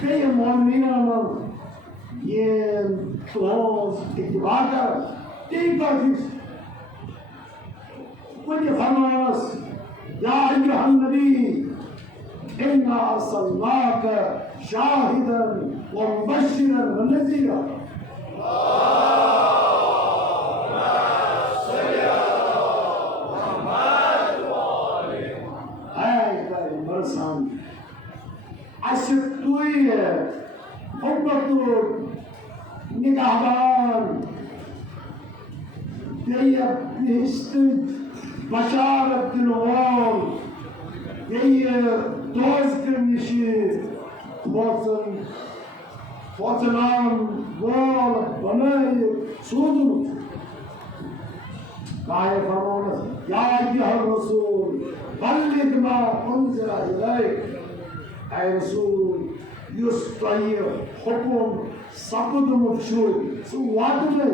कई मोमिन ये तो इत्तिबा कर तीन कोशिश कुछ फरमास या अय्युहन नबी इन्ना अर्सलनाका शाहिदन व मुबश्शिरन व नज़ीरा निगाहबान बशारत दिलवाल दोस्त निशी फोतनान वाल बनाए सूदन काहे फरमाना या अय्युहर रसूल बल्लिग मा उन्ज़िला इलैक ऐ रसूल युस तोय हुक्म सपदमुत छु सु वातने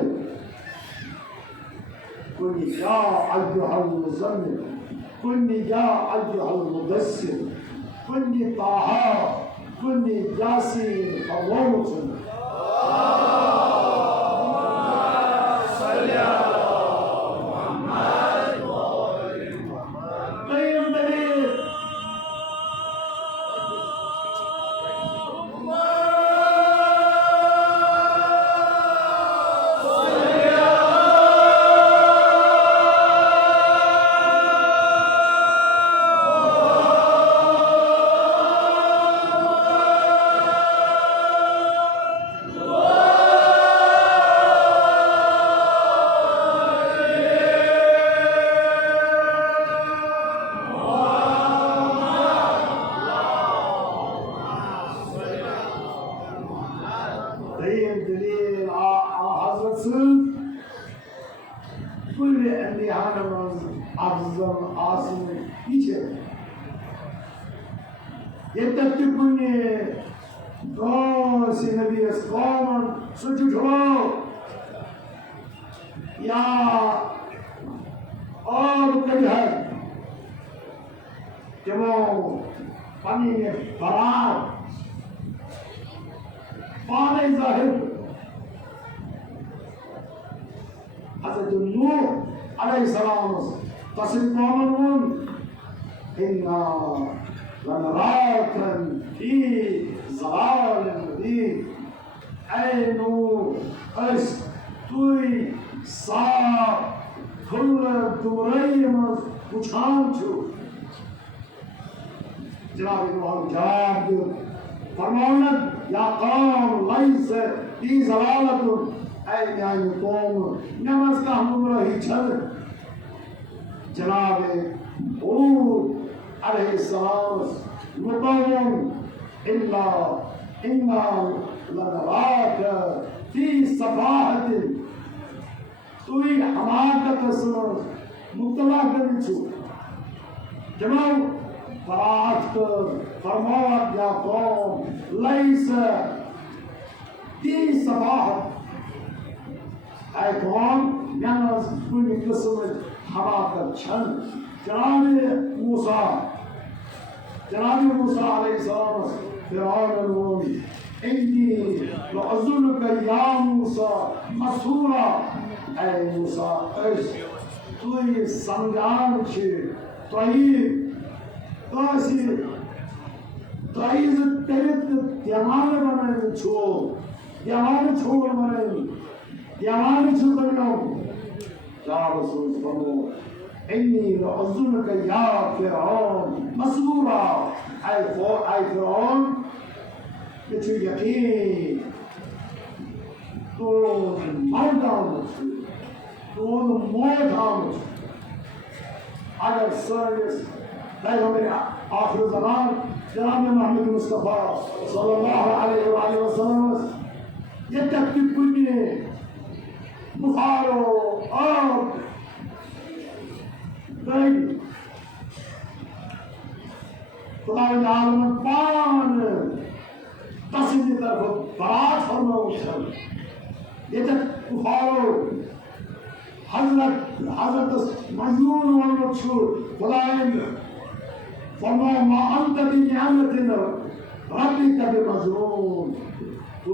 कुनि या अय्युहल मुज़म्मिल कुनि या अय्युहल मुदस्सिर कुनि ताहा कुनि यासीन फवमुतन या और कई है जब पानी में बरार पानी जाहिर हज़रत नूह अलैहिस्सलाम तस्लीम मोहम्मद इन्ना लनराका फी ज़लालिन मुबीन ऐ नूह अस तुई साफ खुल्ला दुराई में पुछान छु जनाब नूह जवाब दो फरमाना या कौम लैस फी ज़लालतुन ऐ यानी कौम नमाज का गुमराही छल जनाब हूद अलैहिस्सलाम मुक़व्वम इन्ना लनराका फी सफाहतिन तुई हमाकत मुब्तला कर छु जनाब बात कर फरमावत या कौम लैस फी सफाहत ऐ कौम नमाज कुनी किस्म हमाकत छन जनाब मूसा अलैहिस्सलाम फिरौन इन्नी लअज़ुनुका या मूसा मसूरा ऐ मूसा अस तुई समझान छे तोई तेरे दिमाग बनाए छो दिमाग छोड़ मरे दिमाग छोड़ लो या रसूल फरमो इन्नी लअज़ुनुका या फिरौन मसूरा ऐ फिरौन कि तू यकीन तो मौदान तो मौदान अगर सर्विस पैगंबर आखिर ज़मान जनाब मोहम्मद मुस्तफ़ा सल्लल्लाहु अलैहि वसल्लम ये तकलीफ कुनी बुखारो और नहीं खुदा आलम पान तस्वीर की तरफ बात फरमाओ ये तक बुखारो हजरत मजनून वालों छू खुदाइन फरमा मा अंत भी नियामतिन रब्बिक बिमजनून, तो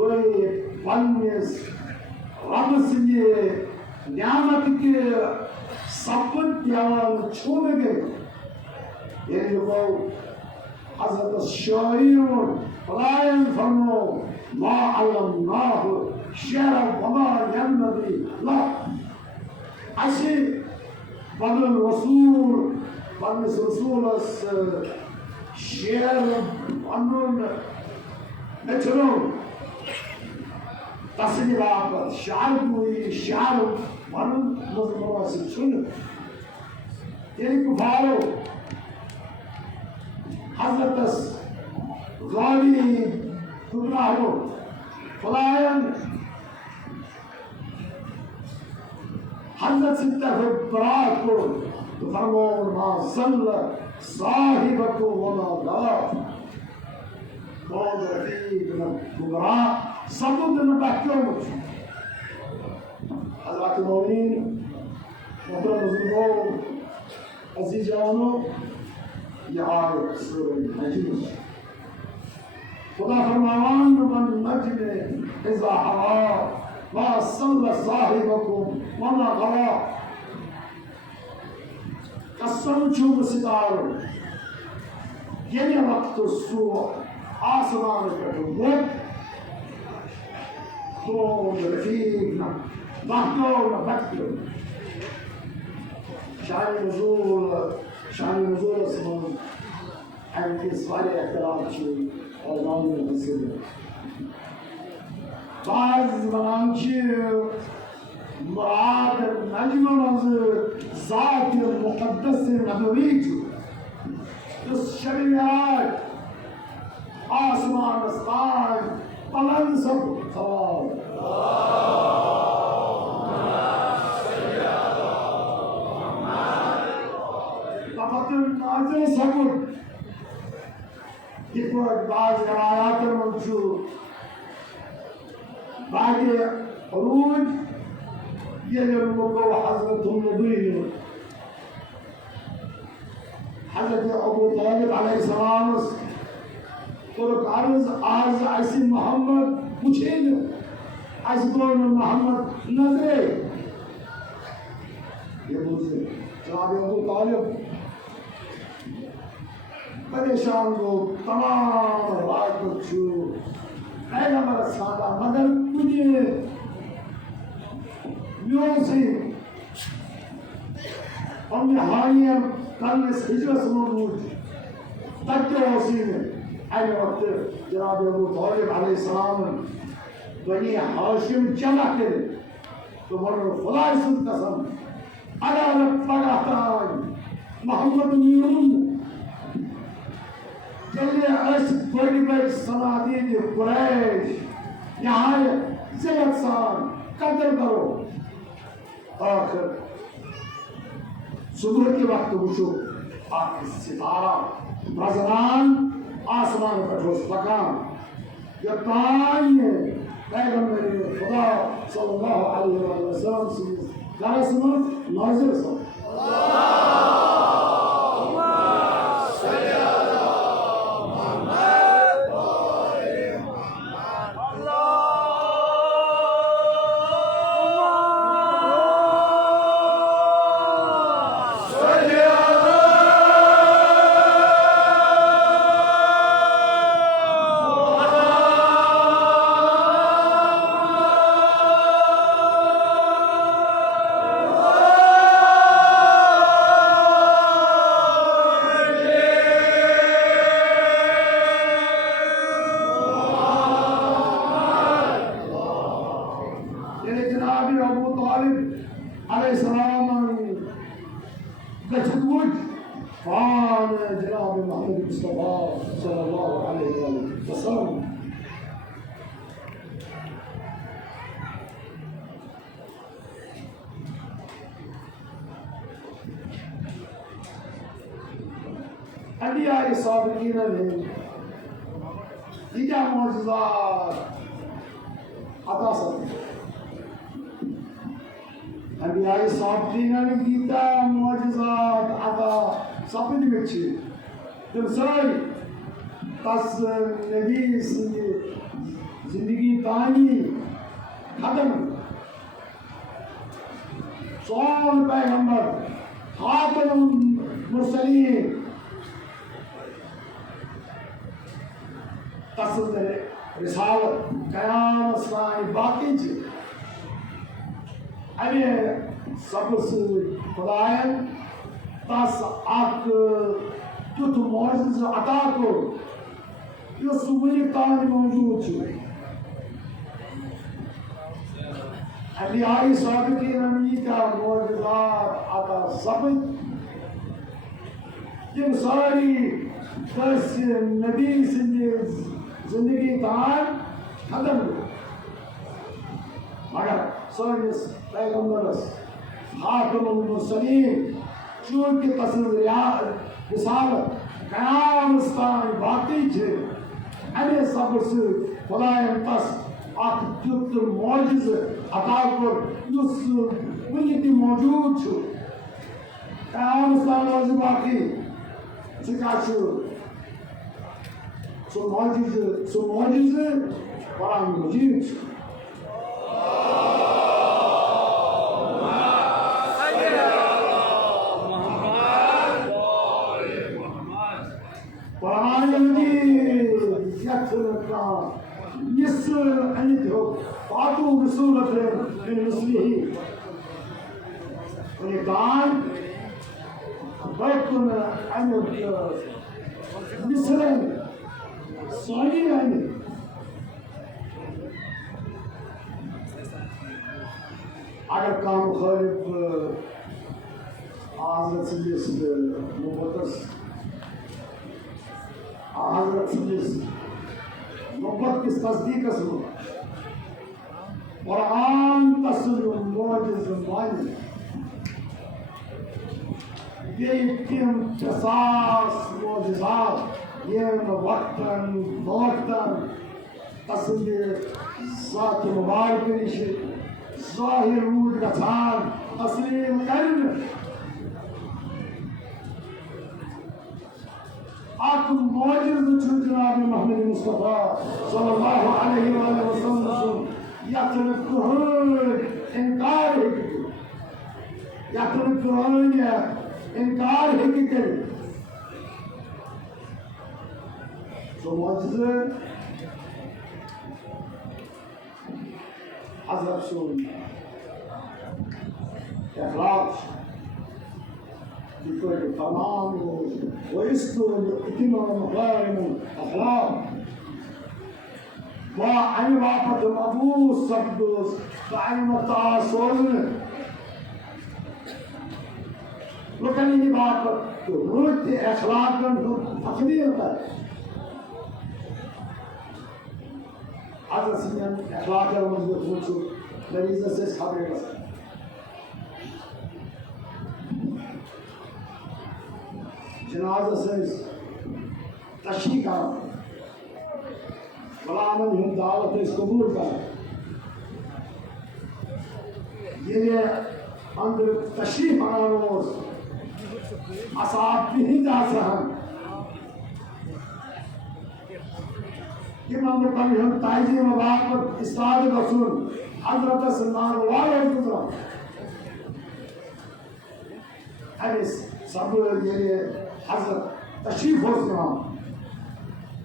पन्निस रब से न्यामत के सपन त्याग छोड़ गए। ये जो हज़रत शायर फलायन फरमो मा अल्लमनाह शेरा वमा यनबगी ला, अशी बदल रसूल पन्निस रसूलस शेर वनुन नचलो तस्वीर शार हुई शार वनुन मुझे सुन ये कुफारो हज़रत गाली गुमराहो फलायन हज़रत सिद्दीक़ बरात को तो फरमो मा ज़ल्ल साहिबतु वमा गा, कौन रफीक गुमराह सबूत न बैठो। हज़रत मौलीन मोहतरम बुजुर्गों अज़ीज़ानो, ये आयत सूरह नजम, खुदा फरमान मन नज्म इज़ा हवा मा ज़ल्ल साहिबकुम वमा गवा, कसम छुप सितारों ये वक्त सो आसमान पे मुझ तो रफीक न बातो न बच्चो शान नज़ूल असमान ऐसे सारे एहतराम चीज़ और मालूम नसीब बाज़ मनाम चीज़ मुराद नजम नज़ ज़ात मुक़द्दस नबवी जो शरीयत आसमान अस्तान पलंग सब सवाल तफक्कुर नाज़िल सबूत ये बाज़ रवायात मौजूद बाक़ी उरूज ये लोगों को हज़रत नबी हज़रत अबू तालिब अलैहिस्सलाम और आज ऐसी मोहम्मद पूछे न ऐसे कौन मोहम्मद नजरे ये बोलते जनाब अबू तालिब परेशान लोग तमाम रात बच्चों पैगंबर सादा मगर तुझे यूसी हमने हानियां कल इस हिजरत मौजूद तक के वसी में आए वक्त जनाब अबू तालिब अलैहिस्सलाम बनी हाशिम जमा के तो बोलो खुदा सुन कसम अगर पढ़ाता मोहम्मद न्यून चलिए अस बड़ी बड़ी सनादीद कुरैश यहाँ जिलत सान कदर करो। आखिर सुबह के वक्त वुचो सितारा रज़नान आसमान पर ठोस मकान ये पैगंबर खुदा सल्लल्लाहु अलैहि वसल्लम से कारसमत नाज़िल सो अलिया साबिकीन ने इजा मौजूदात अता सकते अलिया साबिकीन ने गीता मौजूदात अता सपिन विच जब सारी तस नबी जिंदगी तानी खत्म सोन पैगंबर खातमुल मुरसलीन तस रिसालत क़यामत ताईं बाकी छे अमे सबस खुदायन तस अख तुथ मौजूद अता को इस वुन तान मौजूद छे अलियाई साबिकीन का मौजूदात अता सपद यम सारी दस नबी जिंदगी तान खत्म मगर सोनिस पैगंबरस खातमुल मुरसलीन चूंकि तस्वीर रिसालत क़यामत ताईं बाकी छे अमे सबस खुदायन तस अख तुत मौजूद अता कर युस वुनि ति मौजूद छु क़यामत ताईं रोज बाकी सो मौजूद कुरान मजीद कुरान मजीद यत्लका यस्र अनिधो पातु रसूलत मिन मिस्लिही उनिदान बैकुन अनिद मिस्रन सानी अनिद अगर काम मुखालिफ हज़रत सल्लल्लाहु मोहब्बत किस तस्दीक कुरान तस्ल मौजिज़ मानी ये तिम कसास मौजिज़ात ये वक्तन वक्तन तस्ल ज़ात मुबारक निशे ज़ाहिर रूद गछान तस्लीम करन आप मौजूद छु जनाब मोहम्मद मुस्तफा सल्लल्लाहु अलैहि वसल्लम इनकार है कि तो मौजूद हज़रत सुन इखलास बिल्कुल तमाम वो इसको इतना मुकारिम अखलाक वा अन वापत मबूस सबदोस अन मतासोल लुकनी वापत तो रुत अखलाक का तकदीर कर हज़रत सिमन अखलाक का मजबूत हो चुका मरीज़ से खाबेगा जनाजा से तशरीह का गुलामन हिंद दावत इस कबूल कर ये अंदर तशरीह बनानोस असाब भी जा सहन कि हम कभी हम ताइजी मबाक़त इस्ताद रसूल हज़रत सल्लल्लाहु अलैहि वसल्लम हदीस सब ये हज़रत तशरीफ हो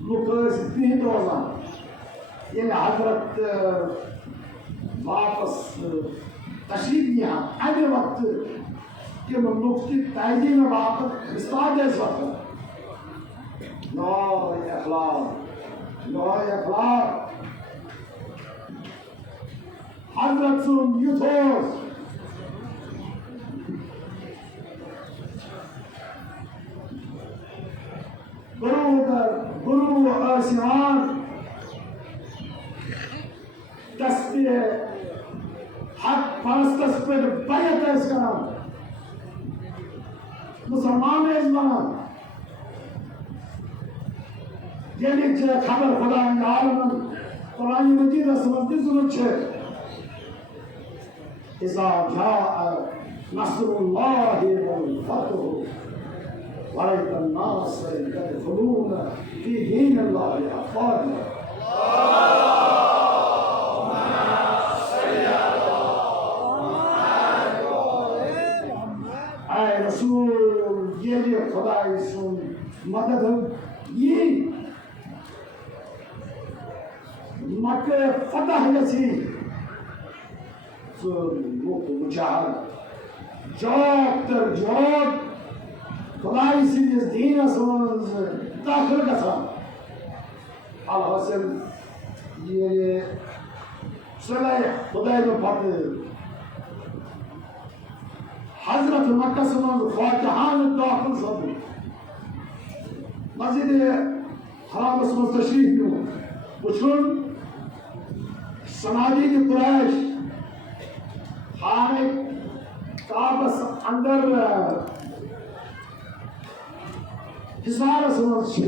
लुक तीन रोज़ा ये हज़रत वापस तशरीफ यहाँ अने वक्त कि लुक की ताइजी में वापस इस्ताद इस वक्त ला अखलाक हज़रत सुन यूथोस गुरु आसमान तस्बीह हक परस्तस पर बैत इसका मुसलमान इस्लाम ये खबर खुदा आलम कुरान मजीद समझती जरूरत है इज़ा जाअ नस्रुल्लाहि वल फतह ورأيت الناس يدخلون في دين الله أفواجا. ऐ रसूल ये खुदा सुन मदद ये मक्के फतह गसी मुजाहद जॉब तर जॉब खुदा सिंस दीनस मज दाखिल गसान अलहसन ये सलाह खुदा पत हजरत मक्का मज फातहान दाखिल सब मस्जिद हरामस मज तशरीफ नु वुचुन सनादी कुरैश खाने काबस अंदर हिसारस मज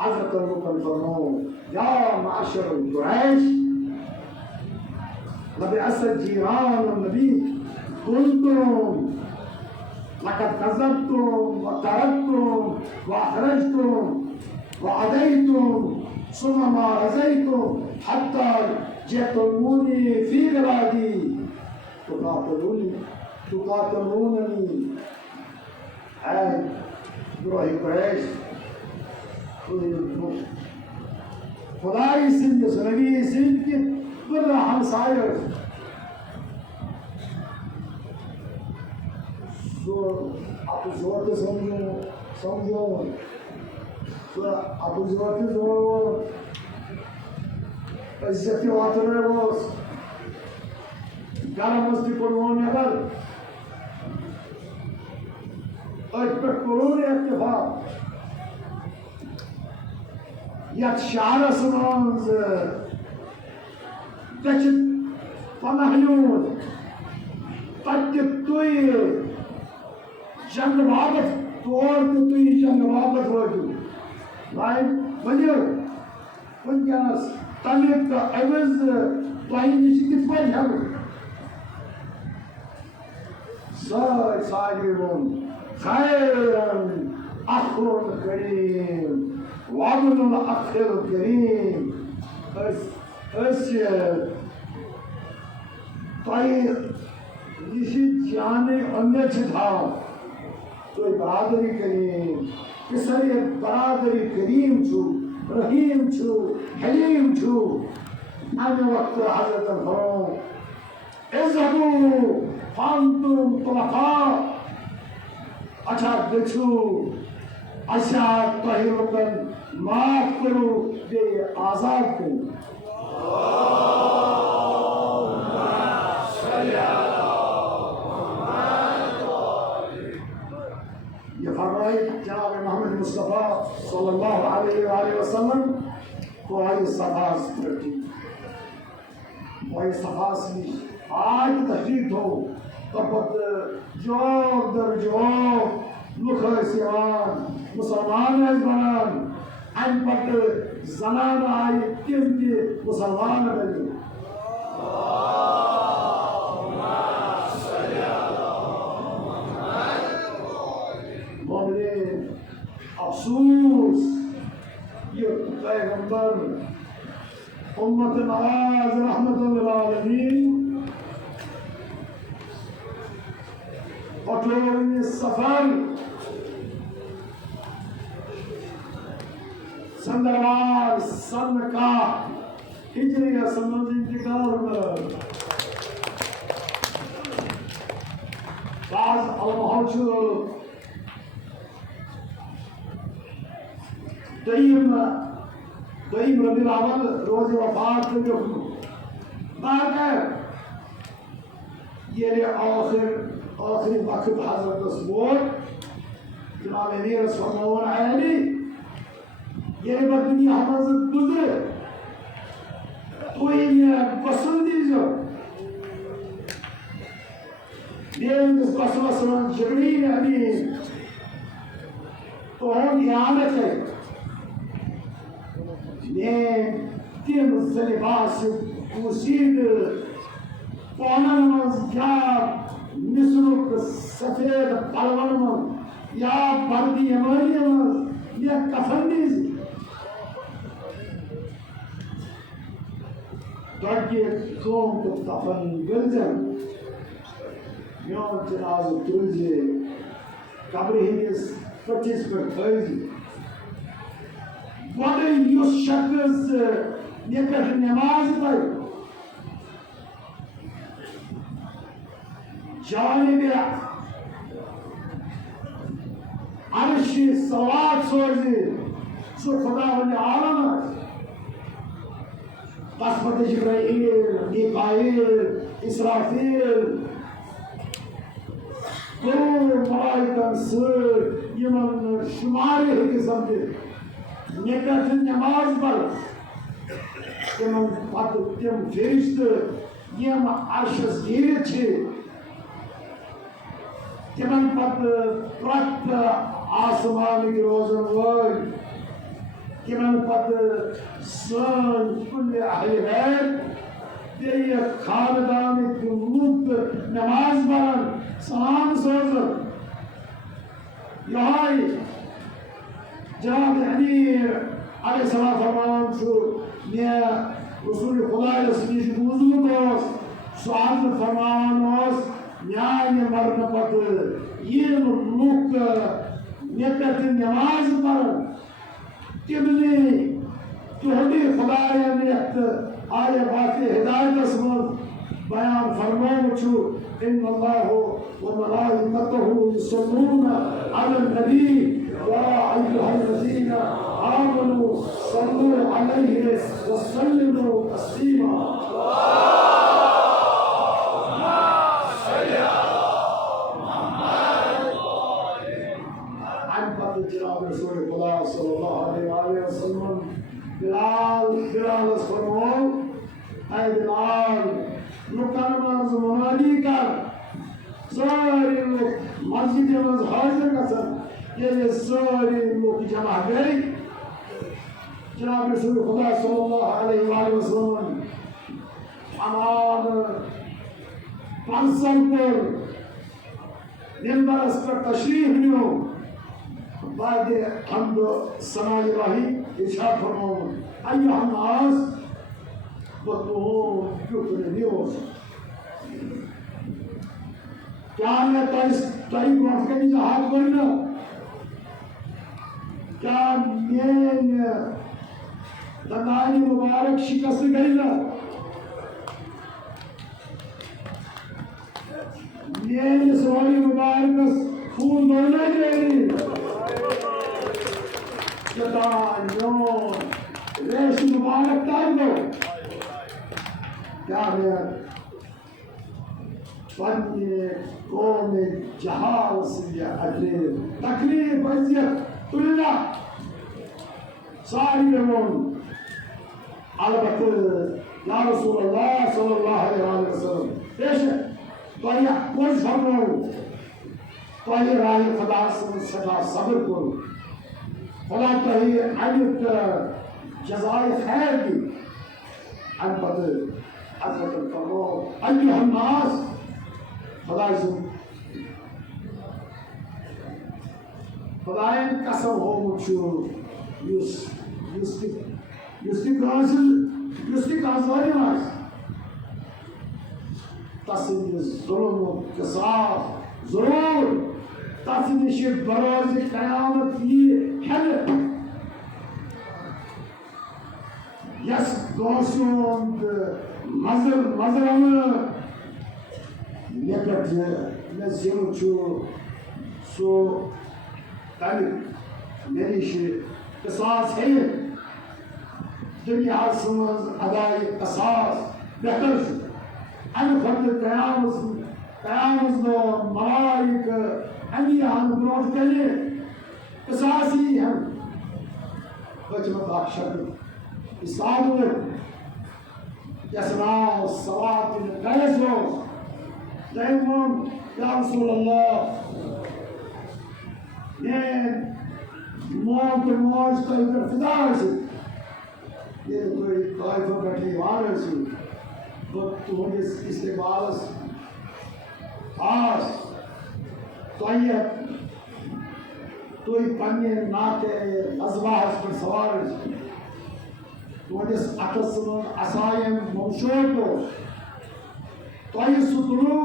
हजरत मुकल फरमो या माशर कुरैश لبأسد جيران النبي قلتم لقد كذبتم وتركتم وأخرجتم وعديتم ثم ما رزيتم حتى جئتموني في بلادي تقاتلونني أي روحي قريش خداي سند نبي سند برا همساير आप जोर से समझो आप जोर से इज्जती वातर है वो गाना मस्ती करवाने पर और पर करोड़ इत्तेफाक या शारा सुनांज तचित पनाहयून तचित तुई जंग वापस तोड़ के तु जंग वापस रोजू राइट बनियो वंजास तमित का एवज तोई निश्चित पर है साइबोन खैरन अखरुल करीम वाबुल अखर करीम अस तोई निश्चित जाने अन्य था तो बरादरी करीम किसरी बरादरी करीम छु रहीम छु हलीम छु आने वक्त हजरत फरो इज़हबू फांतुम तुलका अच्छा देखो अच्छा तहिरुकन माफ करो दे आजाद को जनाब मोहम्मद मुस्तफ़ा सल्लल्लाहु अलैहि वसल्लम को आई सफास करती वही सफास में आज तशरीफ हो तब जवाब दर जवाब मुखसियान मुसलमान बनन अन पट जनान आई किम के मुसलमान बने अफसोस ये पैगंबर उम्मत नवाज रहमतुल्लिल आलमीन पटोरी सफर संदरबार सन का हिजरी संबंध इंतकाल बाज अलमहजूर दईम रबीउल अव्वल रोज वफात के ये आखिरी वक्त हजरत वोट जनाब अमीर सल्लल्लाहु अलैहि ये दुनिया हमसे गुजरे तो ये पसंदी जो ये इस पसंद जबरील अमीन तो हम ध्यान रखें têm celebácio, conhecido, tornamos já मिसरुक सफेद पलवन या बर्दी यमानी या कफनी तड़के कौम तो कफन गलजन यों जनाज़ तुलजे कब्र हिंदिस 25 पर थर्जी बड़े युस शख्स ये कर नमाज पर जानिब अर्श सवात सोज़े सो खुदा वने आलम तस्मत जिब्राइल मीकाईल इसराफील तो मलाइकन सर यमन शुमारे है समझे निकट नमाज पर यमन पत तम फरिश्त यम अर्शस गिर छे यमन पत प्रत आसमान की रोजन वर्ग यमन पत सन कुल अहले बैत ये खानदान की मुक्त नमाज पढ़न सलाम सोजन यहाँ जनाब अमीर अलैहिस्सलाम फरमान सु ने रसूल खुदा रसूल वुजू दोस सुआल फरमान ओस न्याय मरन पत ये लुक निकट नमाज पढ़न तिमने तुहदी खुदाया ने आया बात हिदायत असमत बयान फरमाओ छु इन अल्लाह व मलाइकतहु युसल्लूना अला नबी या अय्युहल्लज़ीना आमनू सल्लू अलैहि व सल्लिमू तस्लीमा जनाब रसूल खुदा सल्लल्लाहु अलैहि वसल्लम बिलाल फरमाओ ऐ बिलाल मुकररम ज़मानी का सारे लोग मस्जिद में हाजिर गसन ये सारे लोग जमा गए जनाब रसूल खुदा सल्लल्लाहु अलैहि वसल्लम अमान पंसल पर मिंबर पर तशरीफ लियो बाद हमद सनाई रही इरशाद फरमाओ अय्युहा अन्नास वतुहुम युकरिमून क्या मैं ताई वक्त के जहाज करना क्या मैं दनाई मुबारक शिकस्त गई ना मैं सवारी मुबारक खून दोना गई रेश मुबारक ताइबो क्या है फन्ने कौम जहाल से अजर तकलीफ अजियत तुलना सारी लोगों अलबत्ते या रसूल अल्लाह सल्लल्लाहु अलैहि वसल्लम पेश तो ये कोई फरमाओ तो ये राय खुदा से सदा सब्र करो खुदा तो ये अनित जज़ाए खैर की अनपद अज़मत करो अय्युहा अन्नास खुदा से खुदाए कसम हो मुझको युस्ती कांसारी मास तस्वीर जुल्म के साथ जरूर तस्वीर बरोज़ क़यामत ये है यस गोशुंद मज़रम निकट नज़ीम चु सो तब मेरी कसास है दुनिया समझ अदाई कसास बेहतर अन फर्द क़यामत नो मलाइक अनिया अनुरोध करे कसास ही हम बचमत आशक इस्लाम में यसना सवात कैसो तैमम या रसूल अल्लाह ये मौत के मौज का इधर फिदा से ये कोई ताइफा बैठी वार से तो तुम्हें इस्तेमाल खास तुई पन्ने नाते अजवाहस पर सवार तुस अतस असायन मंशोटो तुई सुतलू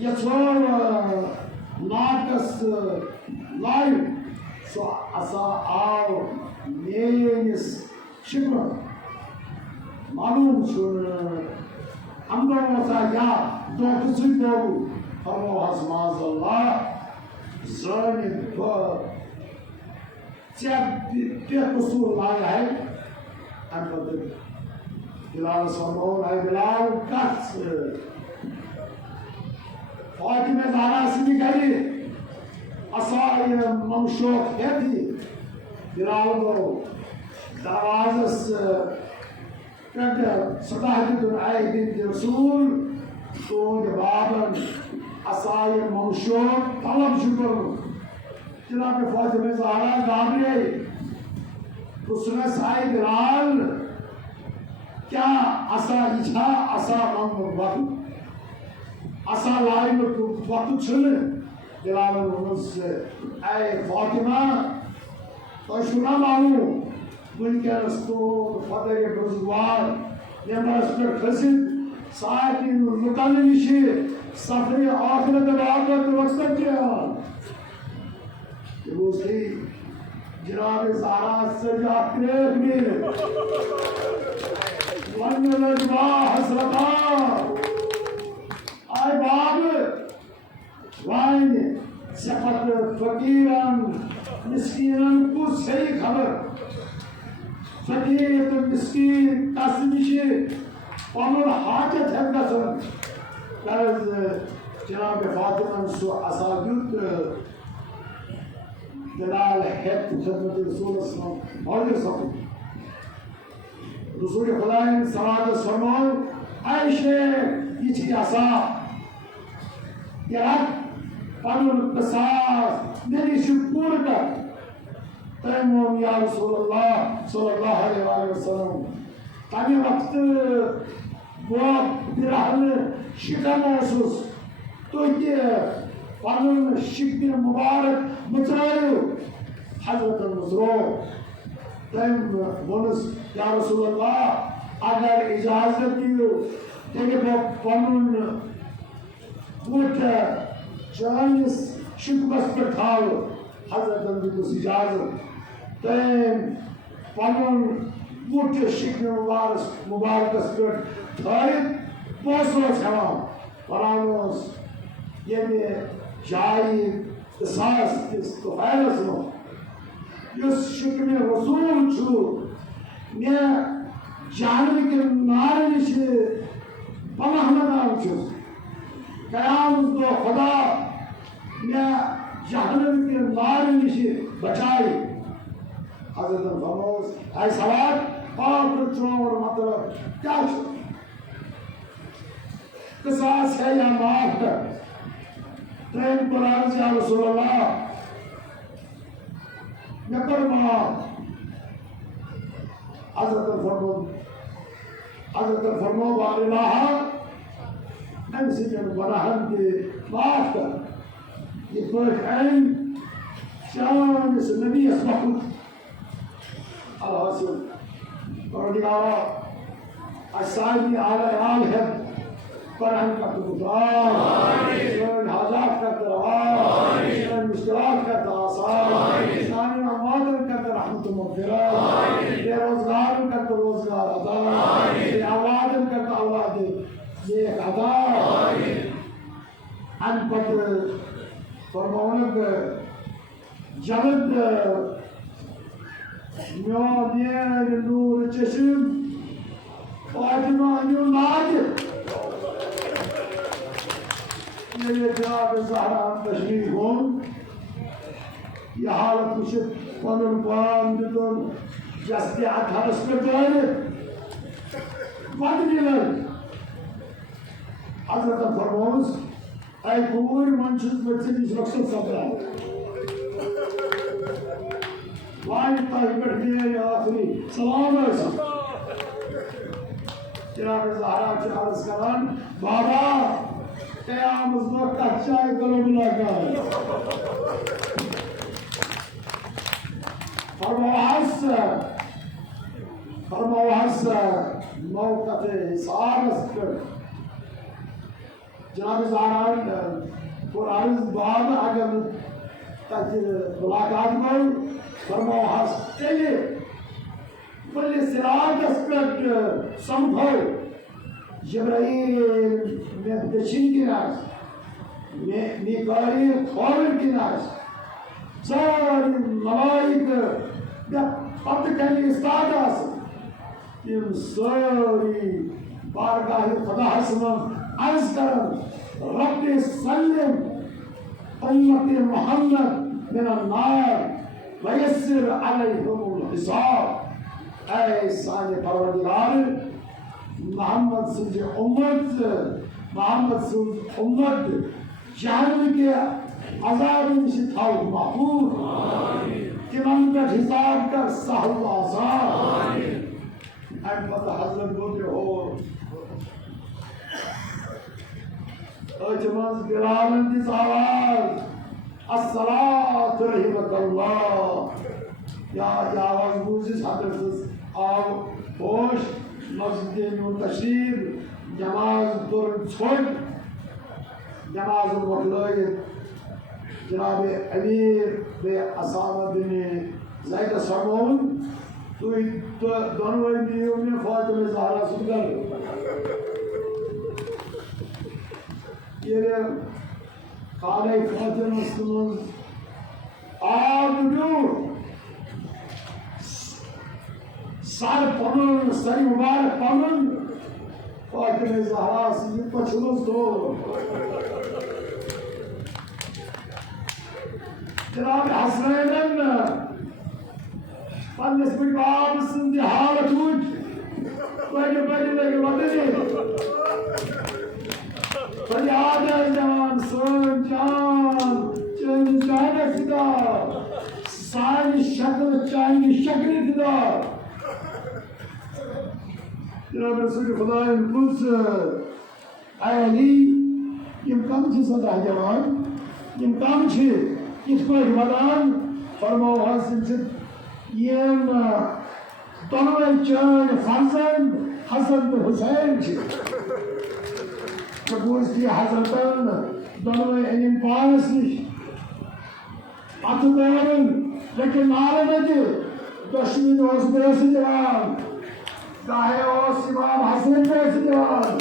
यछो नाटस लाइव सो असा आओ मेनिस शिक्र मालूम अमसा या दोखसु दोगु फरमो हसमाजल्लाह ज़ान क्या कसूर लाया है बिलाल फरमौन है बिलाल कस फातिमा ज़हरा से निकली असाय मंशोक थी बिलाल को दरवाज़स सदाहतुल आय बिन रसूल तो बाबन असाय मंशोक तलब शुक्र जनाब फातिमा ज़हरा गाबरे उसने साय बिलाल क्या असा इच्छा असा मंग वक्त असा लाइन वक्त छुने बिलाल से ऐ फातिमा तो शुना मालूम वनकस तो फतेह बुजुर्गवार नमाज पर खसिद साथी लुकन निश सफर आखिरत वाक़त वक्त किया जनाब ज़हरा सजा क्रेख हसरता आय बाब वाइन सफत फकीरन मिस्कीनन को सही खबर फकीर तो मिस्कीन तस्मिश पनुन हाजत है गसन कर्ज जनाब फातिमा सो असादुत बिलाल हेत खिदमत रसूल सल्लल्लाहु अलैहि वसल्लम रसूल खुदा सलात फरमाओ आयशे इची असा यार पनुन कसास मेरी शुक्र कर तैमूम या रसूलुल्लाह सल्लल्लाहु अलैहि वसल्लम तमे वक्त वो बिरहल शिकन ओसुस तो ये पनुन शिकन मुबारक मुत्रायो हजरत मुजरो तम वोनस या रसूलुल्लाह अगर इजाजत दियो तेरे पनुन वोट जानिस शिकबस पर थाओ हजरत को इजाजत तम पनुन वोट शिकन मुबारकस पर थायत पोसोस हवा परानोस ये जाई सास तो हैरस नो युस शिकन रसूल छु ने जानव के नार निश पनाहनाम छु कयामत तो खुदा ने जहन्नम के नार निश बचाई हजरत फरमौस आई सवाल पाक चोर मतलब क्या छु कसास है या माफ कर ट्रेन पर या रसूलुल्लाह नकर माफ हजरत फरमो वालिल्लाह अंसिकन वरहम के माफ कर ये फर्क है शान इस नबी अस्मकुत अलहासिल परदिगारा असाइनी आला आल है परहम का तुकार हाजात का तरवा मुश्किलात का आसान इस्लामी आमादन का रहमत मग़फ़िरत बेरोजगार का रोजगार अदा औलादन का औलाद ये अदा अनपढ़ फरमानक जलद म्यान नूर चश्म फातिमा न्यू नाज मेरे जनाब ज़हरा तशरीफ हों यह हालत कुछ पनुन पान दितुन जस्ते अठारस पे जाने पद मिलन हजरत फरमौस ऐ कूर मंशुस बच्चे की सुरक्षा सब्रा वाई ताई बैठे आखिरी सलाम अलैकुम जनाब ज़हरा के अर्ज़ करान बाबा Kıyamızda kaçacak kılımına फरमावहस मौक़त हिसारस कर जनाब ज़ारान कुरान बाद अगर तक मुलाकात में फरमावहस चले बल्ले सिराजस कर संभव जिब्राईल में दक्षिण की नाश में मिकाईल खोल की नाश सारी मलाइक पत करने सादास इन सारी बारगाह खुदा हसनम अर्ज करम रब्बे सल्लिम उम्मत मोहम्मद मिन अन्नार वयस्सिर अलैहिमुल हिसाब ऐ साने परवरदिगार मोहम्मद सुन्ज उम्मत जहन्नम के अज़ाब से थाउ महफूज तिमन पे हिसाब कर सहल आसान अहमद हजरत बोले हो अजमज बिलालन की आवाज अस्सलातु रहमतुल्लाह या आवाज मुझे हजरत आओ होश मस्जिद में तशरीफ नमाज पर छोड़ नमाज मुखलई जनाब अमीर बे असामा बिन ज़ैद सरमोन तो दोनों बीवियों ने फातिमा ज़हरा सुनकर ये खाने फातिमा सुन आदमी सार पवन सरी मुबारक पवन फातिमा ज़हरा से पछुस दो जनाब हसनैन पन्नस पे बाप सुंदी हालत उठ लगे वदने फरियाद है जान सोन जान चैन जान फिदा सारी शक्ल चांदी शक्ल फिदा जनाब रसूल खुदा कुछ अली इम्कान छे सदा जवान इम्कान छे इसको वदान फरमाओ यम दोनों चार फर्जंद हसन तो हुसैन कबूस की हजरतन दोनों इन पास अतुदारन लेकिन नारे में दुश्मन ओस बेस जवान चाहे ओस इमाम हसन बेस जवान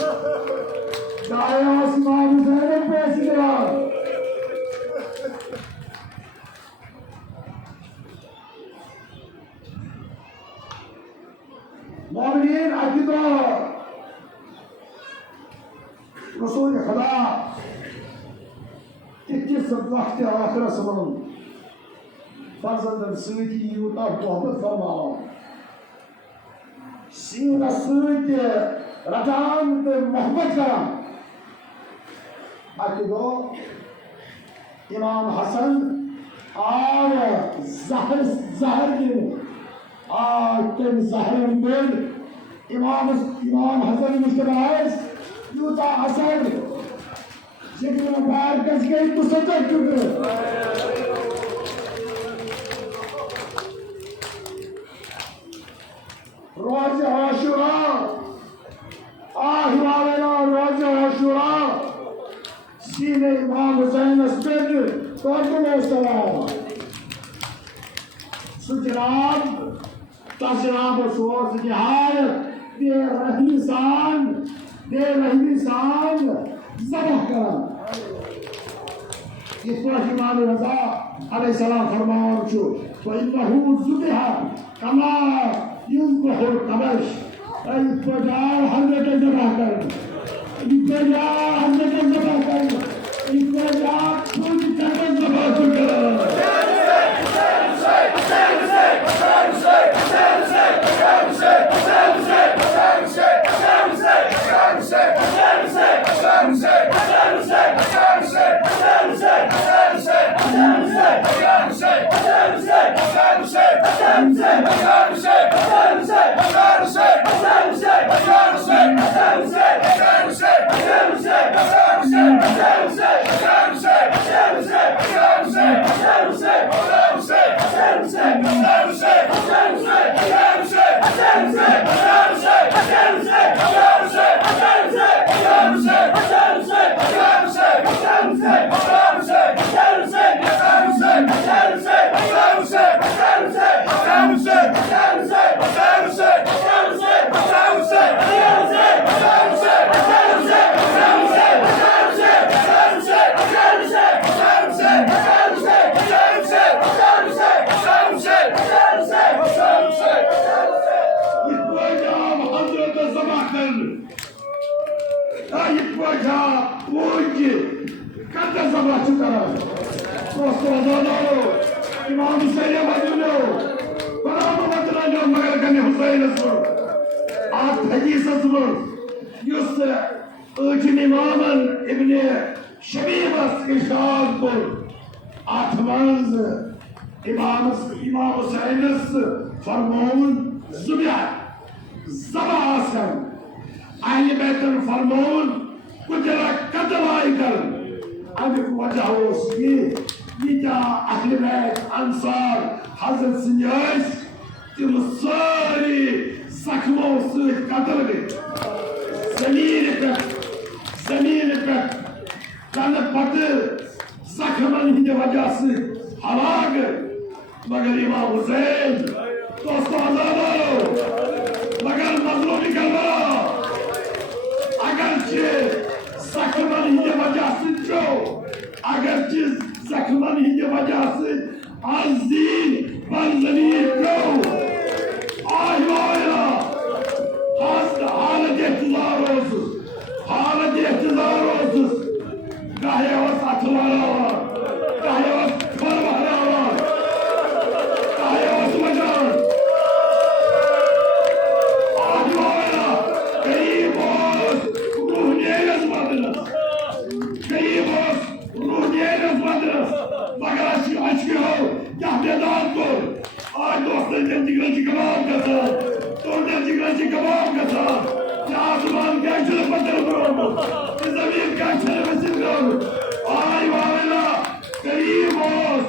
चाहे ओस इमाम हुसैन बेस जवान मोमिनीन अकीदा रसूल खुदा इक्कीस वक्त आखिर समान फर्जंदन सती यूता मोहब्बत फरमाओ सीना सत रजान पे मोहब्बत करा अकीदा इमाम हसन और जहर के तम जहर बेल इमाम हसन मुस्कुराए यूता असर जिक्र बार कस गई तो सचक चुके रोज आशुरा आहिवालेना रोज आशुरा सीने इमाम हुसैन अस्बेद तोड़ने सवाल सुजनाब तजनाब सोच निहार दे रही सान ज़बह कर इस पर इमाम रज़ा अलैहिस्सलाम फरमाओ छो तो इन्नहु ज़ुबिहा कमा युज़बहुल कबश इस पर जाओ हज़रत ज़बह कर इस पर जाओ हज़रत ज़बह कर इस पर जाओ खुद कर ज़बह कर Hassan dostu azadaro, İmam Hüseyin'e madalyo, bana madalyo magalkani Hüseyin'e sor. At hadisasımız, yüzse ıcın imamın İbni Şebibas işaret bul. Atmaz İmam Hüseyin'e farmağın zübya, sabah asken. Ahl-i Beyt'in farmağın kudra katılayı karın. Ancak vacah olsun ki bir daha Ahl-i Beyt, Ansar, Hazreti Sinyaş, Timsari, sakma olsun katılı. Zemini pek, kanı patı, sakmanın hindi vacası halagı. Magar İmam Hüseyin, dostu azadaro, magar mazlumi kalbara. Agarçı sakmanın hindi vacası çok, agarçı sakmanın hindi vacası az değil, manzani çok. Ayvaya, halet ihtizar olsun, halet ihtizar olsun. Gahyavas atılara var, gahyavas korvara var, gahyavas bacan. Ayvaya, Beyboz, ruh niye yazmadınız? Beyboz, ruh niye yazmadınız? Bakın aşkıyor, yahmedan dur. Ay dostlar dentikacı kebap kasa, dur dentikacı kebap kasa. Yazman gençleri patırır olmuş, bize bir gençleri vesile olmuş. Ay valla, Beyboz,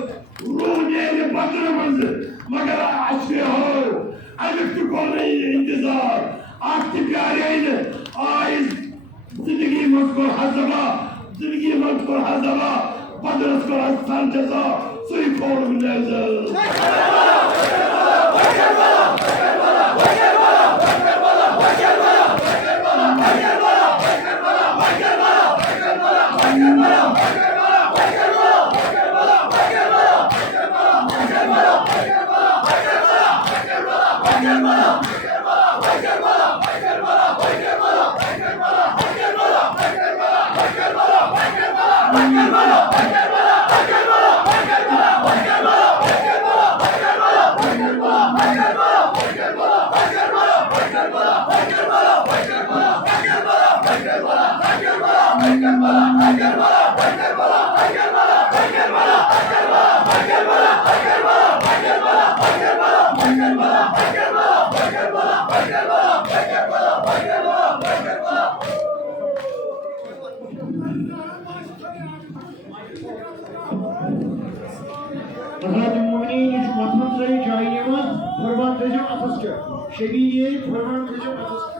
ruh niye patırmazı? Magara aşkıyor, ayıktı konuyu intizar, aktif yariydi. Ay zindagi mazkur hazaba, zindagi mazkur hazaba, badrız kor hastan ceza, suyu kolu bilirler. Şebiye program kızım atıskı.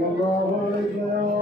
sallallahu aleyhi ve sellem